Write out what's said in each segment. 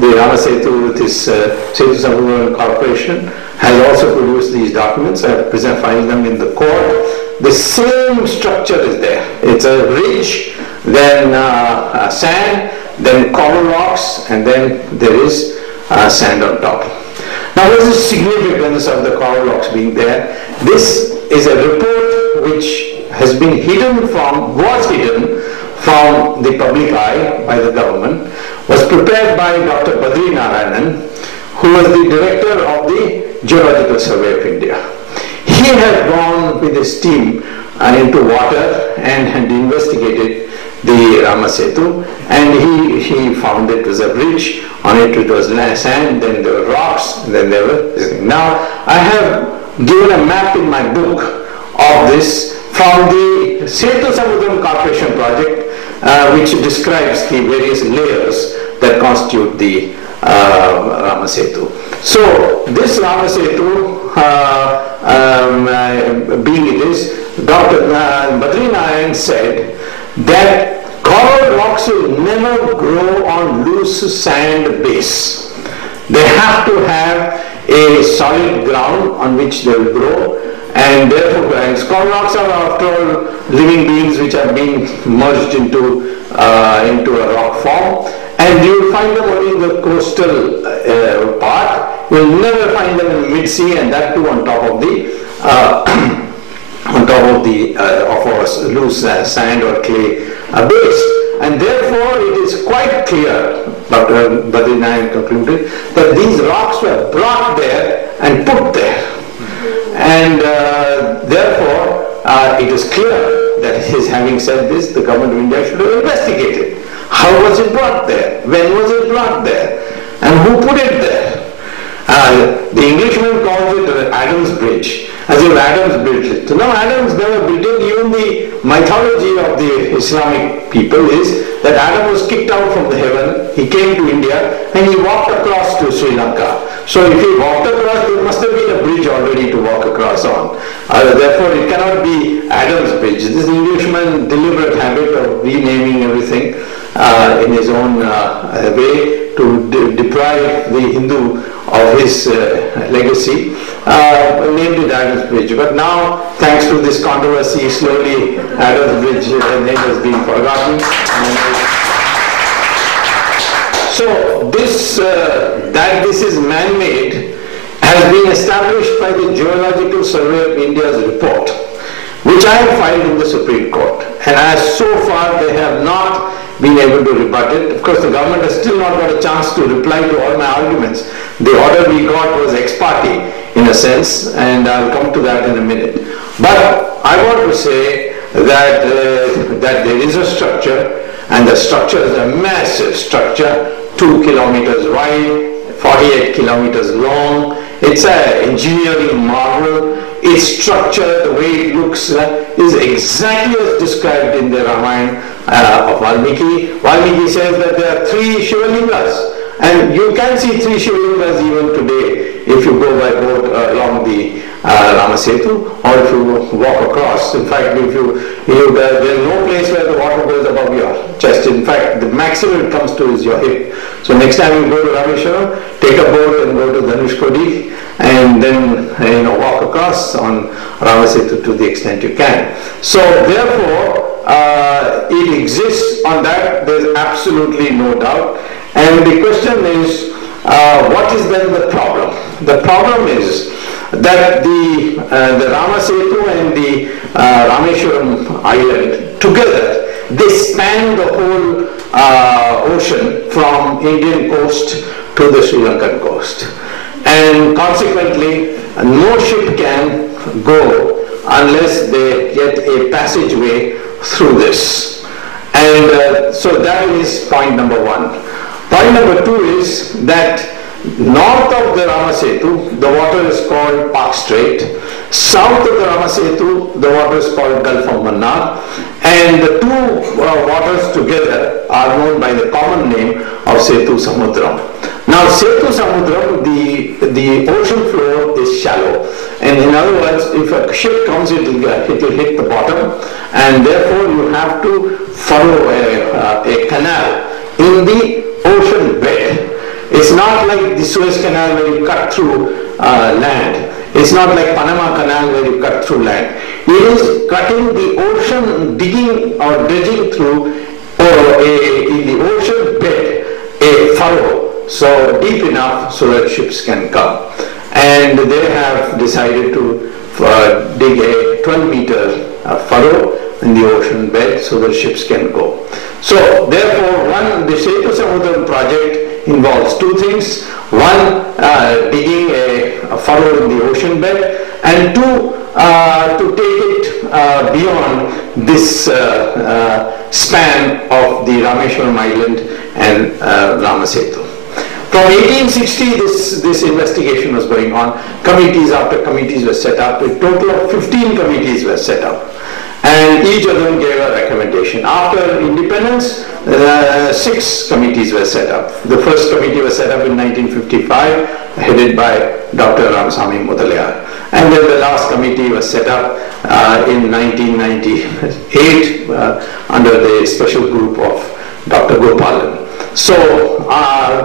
the Rama Setu with his Setu Samudram Corporation has also produced these documents. I have filed them in the court. The same structure is there. It's a ridge, then sand, then coral rocks, and then there is sand on top. Now, what is the significance of the coral rocks being there? This is a report which has been was hidden from the public eye by the government, was prepared by Dr. Badri Narayanan, who was the director of the Geological Survey of India. He had gone with his team into water and had investigated the Rama Setu, and he found it was a bridge. On it was sand, then there were rocks, then there were... Now, I have given a map in my book of this from the Setu Samudram Corporation project, which describes the various layers that constitute the Rama Setu. So, this Rama Setu, being it is, Dr. Badri Narayan said that coral rocks will never grow on loose sand base. They have to have a solid ground on which they will grow, and therefore coral rocks are after all living beings which have been merged into a rock form, and you will find them only in the coastal part. You will never find them in mid-sea, and that too on top of the of our loose sand or clay base. And therefore it is quite clear, Dr. Badri Narayan concluded, that these rocks were brought there and put there. And therefore it is clear that his having said this, the government of India should have investigated. How was it brought there? When was it brought there? And who put it there? The Englishman calls it Adam's Bridge, as if Adam's built it. So, no, Adam's never built it. Even the mythology of the Islamic people is that Adam was kicked out from the heaven, he came to India and he walked across to Sri Lanka. So if he walked across, there must have been a bridge already to walk across on. Therefore it cannot be Adam's Bridge. This Englishman deliberate habit of renaming everything in his own way to deprive the Hindu of his legacy, named it Adam's Bridge. But now, thanks to this controversy, slowly Adam's Bridge name has been forgotten. So this, that this is man-made has been established by the Geological Survey of India's report, which I have filed in the Supreme Court. And as so far they have not been able to rebut it. Of course, the government has still not got a chance to reply to all my arguments. The order we got was ex parte in a sense, and I'll come to that in a minute. But I want to say that, that there is a structure, and the structure is a massive structure, 2 kilometers wide, 48 kilometers long. It's an engineering marvel. Its structure, the way it looks, is exactly as described in the Ramayana of Valmiki. Valmiki says that there are 3 Shivalingas, and you can see 3 Shivalingas even today if you go by boat along the Rama Setu, or if you walk across. In fact, if there is no place where the water goes above your chest. In fact, the maximum it comes to is your hip. So next time you go to Rameshwaram, take a boat and go to Dhanushkodi, and then walk across on Rama Setu to the extent you can. So therefore, it exists on that. There is absolutely no doubt. And the question is, what is then the problem? The problem is that the Rama Setu and the Rameshwaram island together, they span the whole ocean from Indian coast to the Sri Lankan coast. And consequently, no ship can go unless they get a passageway through this. And so that is point number 1. Point number 2 is that north of the Rama Setu, the water is called Park Strait. South of the Rama Setu, the water is called Gulf of Mannar. And the two waters together are known by the common name of Setu Samudram. Now, Setu Samudram, the ocean floor is shallow. And in other words, if a ship comes, it will hit the bottom. And therefore, you have to follow a canal in the ocean bed. It's not like the Suez Canal where you cut through land. It's not like Panama Canal where you cut through land. It is cutting the ocean, digging or dredging through in the ocean bed a furrow, so deep enough so that ships can come. And they have decided to dig a 12-meter furrow in the ocean bed so that ships can go. So therefore, the Setu Samudram project involves two things. One, digging a furrow in the ocean bed, and two, to take it beyond this span of the Rameshwaram Island and Rama Setu. From 1860, this investigation was going on. Committees after committees were set up. A total of 15 committees were set up, and each of them gave a recommendation. After independence, 6 committees were set up. The first committee was set up in 1955, headed by Dr. Ramasamy Mudaliar. And then the last committee was set up in 1998 under the special group of Dr. Gopalan. So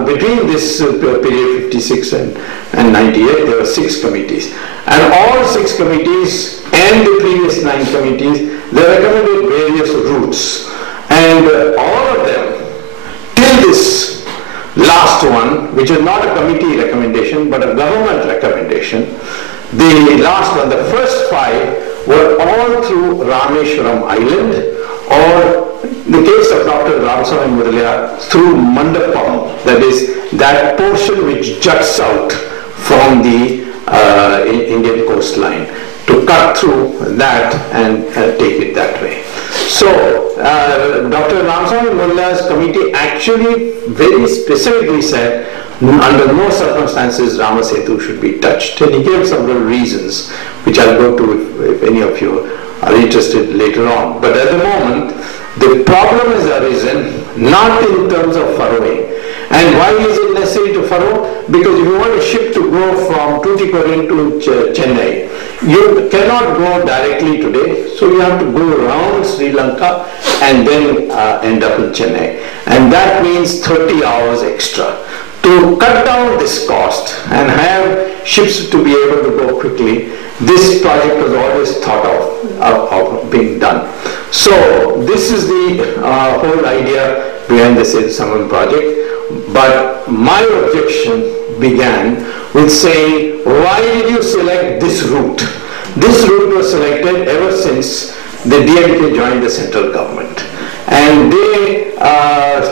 between this period 56 and 98, there were 6 committees. And all 6 committees and the previous 9 committees, they recommended various routes. And all of them, till this last one, which is not a committee recommendation, but a government recommendation, the last one, the first 5 were all through Rameshwaram Island, or in the case of Dr. Ramasamy Mudaliar, through Mandapam, that is that portion which juts out from the Indian coastline, to cut through that and take it that way. So Dr. Ramasamy Mudaliar's committee actually very specifically said under no circumstances Rama Setu should be touched, and he gave several reasons which I'll go to if any of you are interested later on. But at the moment, the problem has arisen not in terms of furrowing. And why is it necessary to furrow? Because if you want a ship to go from Tuticorin to Chennai, you cannot go directly today, so you have to go around Sri Lanka and then end up in Chennai. And that means 30 hours extra. To cut down this cost and have ships to be able to go quickly, this project was always thought of being done. So this is the whole idea behind the Setu Samudram project. But my objection began with saying, why did you select this route? This route was selected ever since the DMK joined the central government. And they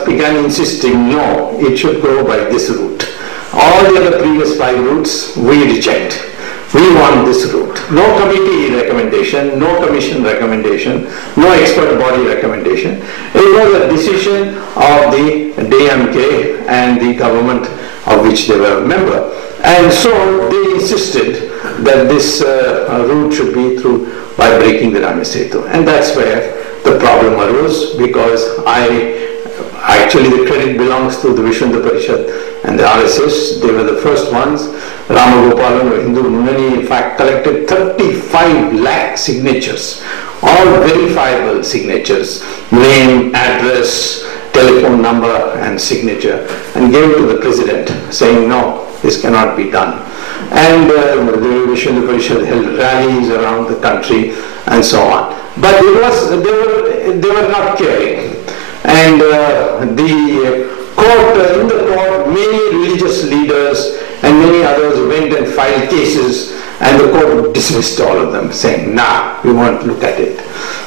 began insisting, no, it should go by this route. All the other previous 5 routes, we reject. We want this route. No committee recommendation, no commission recommendation, no expert body recommendation. It was a decision of the DMK and the government of which they were a member. And so they insisted that this route should be through by breaking the Rama Setu. And that's where the problem arose, because actually the credit belongs to the Vishnu Parishad and the RSS. They were the first ones. Rama Gopalan or Hindu Munani in fact collected 35 lakh signatures, all verifiable signatures, name, address, telephone number and signature, and gave it to the president saying, no, this cannot be done. And the Vishnu Parishad held rallies around the country and so on. But they were not caring. And in the court, many religious leaders and many others went and filed cases, and the court dismissed all of them, saying, nah, we won't look at it.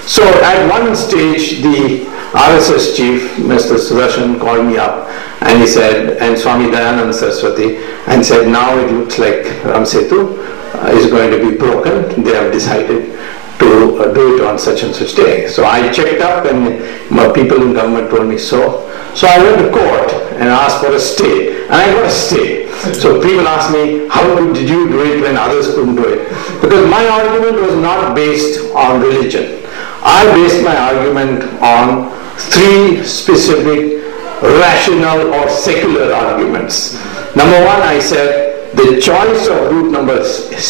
So at one stage, the RSS chief, Mr. Sudarshan, called me up, and he said, and Swami Dayanand Saraswati, and said, now it looks like Rama Setu is going to be broken. They have decided to do it on such and such day. So I checked up, and my people in government told me so. So I went to court and asked for a stay, and I got a stay. So people asked me, how did you do it when others couldn't do it? Because my argument was not based on religion. I based my argument on 3 specific rational or secular arguments. Number 1, I said the choice of route number 6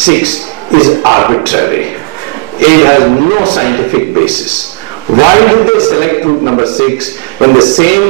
is arbitrary. It has no scientific basis. Why did they select route number 6 when the same